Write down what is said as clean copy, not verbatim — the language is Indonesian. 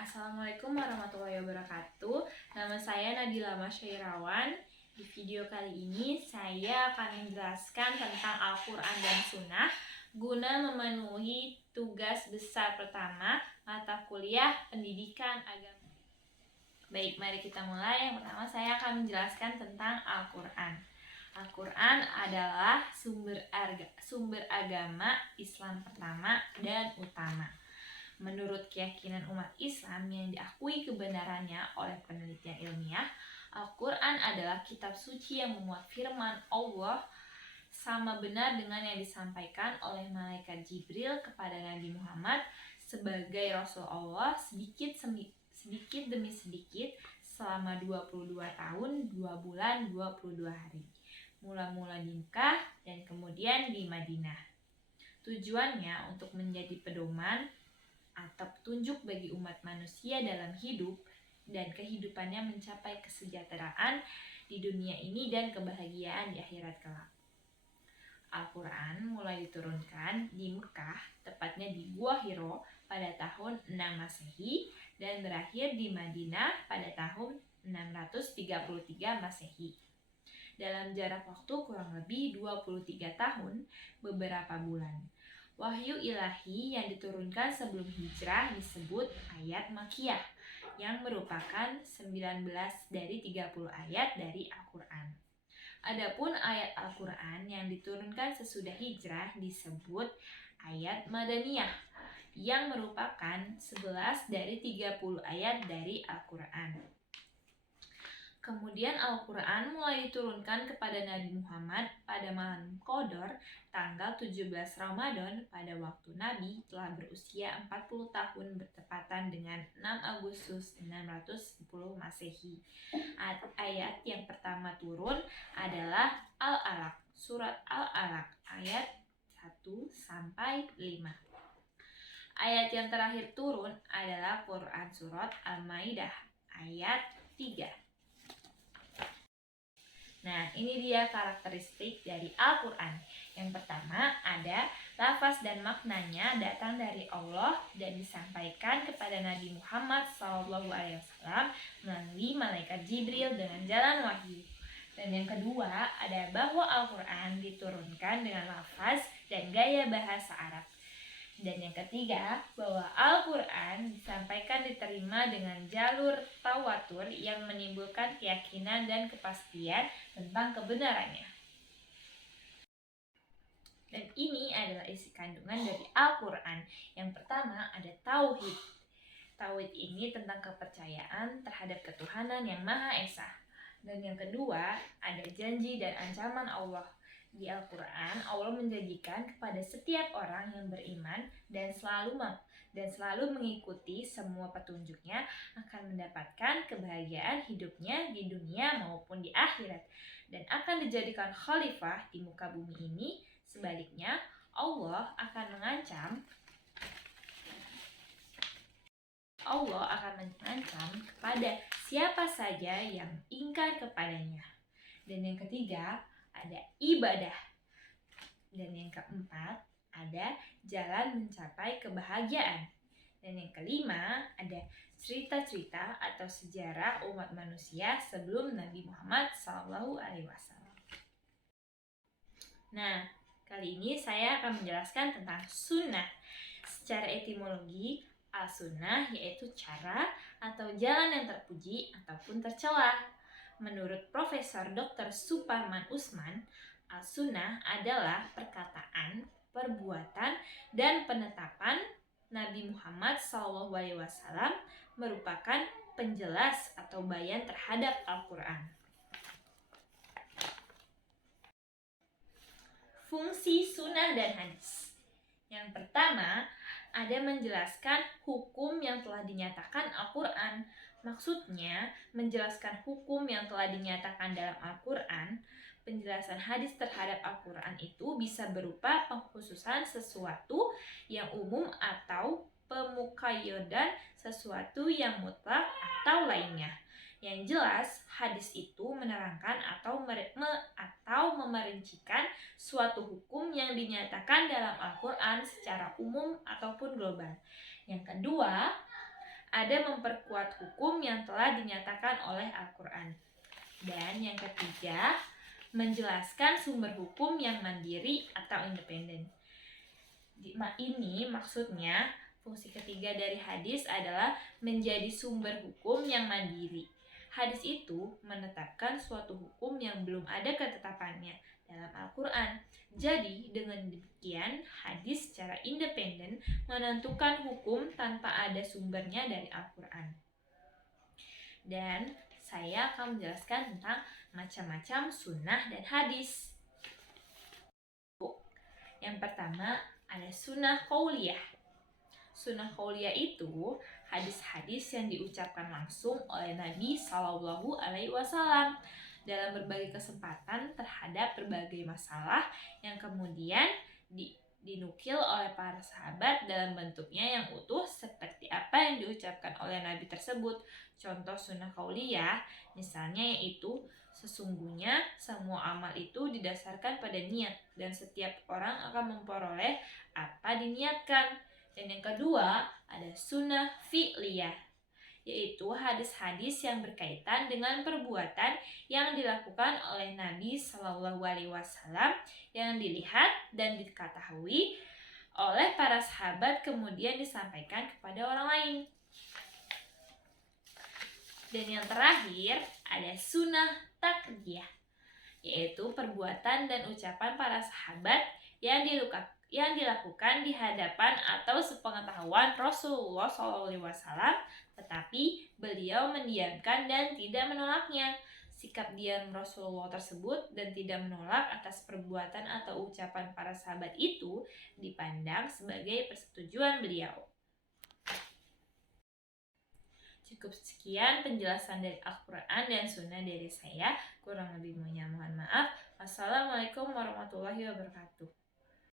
Assalamualaikum warahmatullahi wabarakatuh. Nama saya Nadila Masyairawan. Di video kali ini saya akan menjelaskan tentang Al-Quran dan Sunnah guna memenuhi tugas besar pertama mata kuliah pendidikan agama. Baik, mari kita mulai. Yang pertama saya akan menjelaskan tentang Al-Quran. Al-Quran adalah sumber agama Islam pertama dan utama. Menurut keyakinan umat Islam yang diakui kebenarannya oleh penelitian ilmiah, Al-Quran adalah kitab suci yang memuat firman Allah sama benar dengan yang disampaikan oleh malaikat Jibril kepada Nabi Muhammad sebagai Rasul Allah sedikit demi sedikit selama 22 tahun, 2 bulan, 22 hari. Mula-mula di Mekah dan kemudian di Madinah. Tujuannya untuk menjadi pedoman atau petunjuk bagi umat manusia dalam hidup dan kehidupannya mencapai kesejahteraan di dunia ini dan kebahagiaan di akhirat kelak. Al-Quran mulai diturunkan di Mekah, tepatnya di Gua Hiro pada tahun 6 Masehi dan berakhir di Madinah pada tahun 633 Masehi. Dalam jarak waktu kurang lebih 23 tahun, beberapa bulan. Wahyu ilahi yang diturunkan sebelum hijrah disebut ayat Makkiyah, yang merupakan 19 dari 30 ayat dari Al-Quran. Adapun ayat Al-Quran yang diturunkan sesudah hijrah disebut ayat Madaniyah, yang merupakan 11 dari 30 ayat dari Al-Quran. Kemudian Al-Quran mulai diturunkan kepada Nabi Muhammad pada malam Qadar tanggal 17 Ramadan pada waktu Nabi telah berusia 40 tahun bertepatan dengan 6 Agustus 610 Masehi. Ayat yang pertama turun adalah Al-Alaq, surat Al-Alaq ayat 1 sampai 5. Ayat yang terakhir turun adalah Quran surat Al-Maidah ayat 3. Nah, ini dia karakteristik dari Al-Quran. Yang pertama, ada lafaz dan maknanya datang dari Allah dan disampaikan kepada Nabi Muhammad SAW melalui malaikat Jibril dengan jalan wahyu. Dan yang kedua, ada bahwa Al-Quran diturunkan dengan lafaz dan gaya bahasa Arab. Dan yang ketiga, bahwa Al-Quran disampaikan diterima dengan jalur tawatur yang menimbulkan keyakinan dan kepastian tentang kebenarannya. Dan ini adalah isi kandungan dari Al-Quran. Yang pertama ada Tauhid. Tauhid ini tentang kepercayaan terhadap ketuhanan yang Maha Esa. Dan yang kedua ada janji dan ancaman Allah. Di Al-Quran, Allah menjanjikan kepada setiap orang yang beriman dan selalu mengikuti semua petunjuknya akan mendapatkan kebahagiaan hidupnya di dunia maupun di akhirat dan akan dijadikan khalifah di muka bumi ini. Sebaliknya, Allah akan mengancam kepada siapa saja yang ingkar kepadanya. Dan yang ketiga ada ibadah. Dan yang keempat ada jalan mencapai kebahagiaan. Dan yang kelima ada cerita-cerita atau sejarah umat manusia sebelum Nabi Muhammad SAW. Nah, kali ini saya akan menjelaskan tentang sunnah. Secara etimologi, al-sunnah yaitu cara atau jalan yang terpuji ataupun tercela. Menurut Profesor Dr. Suparman Usman, al-sunnah adalah perkataan, perbuatan, dan penetapan Nabi Muhammad SAW merupakan penjelas atau bayan terhadap Al-Quran. Fungsi sunnah dan hadis. Yang pertama, ada menjelaskan hukum yang telah dinyatakan Al-Quran. Maksudnya, menjelaskan hukum yang telah dinyatakan dalam Al-Quran. Penjelasan hadis terhadap Al-Quran itu bisa berupa pengkhususan sesuatu yang umum atau pemukayyadan sesuatu yang mutlak atau lainnya. Yang jelas, hadis itu menerangkan atau memerincikan suatu hukum yang dinyatakan dalam Al-Quran secara umum ataupun global. Yang kedua, ada memperkuat hukum yang telah dinyatakan oleh Al-Quran. Dan yang ketiga, menjelaskan sumber hukum yang mandiri atau independen. Ini maksudnya fungsi ketiga dari hadis adalah menjadi sumber hukum yang mandiri. Hadis itu menetapkan suatu hukum yang belum ada ketetapannya dalam Al-Quran. Jadi, dengan demikian, hadis secara independen menentukan hukum tanpa ada sumbernya dari Al-Quran. Dan saya akan menjelaskan tentang macam-macam sunnah dan hadis. Yang pertama, ada sunnah qauliyah. Sunnah qauliyah itu hadis-hadis yang diucapkan langsung oleh Nabi Shallallahu Alaihi Wasallam dalam berbagai kesempatan terhadap berbagai masalah yang kemudian dinukil oleh para sahabat dalam bentuknya yang utuh seperti apa yang diucapkan oleh Nabi tersebut. Contoh sunnah qauliyah misalnya yaitu sesungguhnya semua amal itu didasarkan pada niat dan setiap orang akan memperoleh apa diniatkan. Dan yang kedua ada sunnah fi'liyah, yaitu hadis-hadis yang berkaitan dengan perbuatan yang dilakukan oleh Nabi Shallallahu Alaihi Wasallam yang dilihat dan diketahui oleh para sahabat kemudian disampaikan kepada orang lain. Dan yang terakhir ada sunnah taqriyah, yaitu perbuatan dan ucapan para sahabat yang dilakukan di hadapan atau sepengetahuan Rasulullah SAW, tetapi beliau mendiamkan dan tidak menolaknya. Sikap diam Rasulullah tersebut dan tidak menolak atas perbuatan atau ucapan para sahabat itu dipandang sebagai persetujuan beliau. Cukup sekian penjelasan dari Al-Quran dan Sunnah dari saya. Kurang lebih mohon maaf. Wassalamualaikum warahmatullahi wabarakatuh.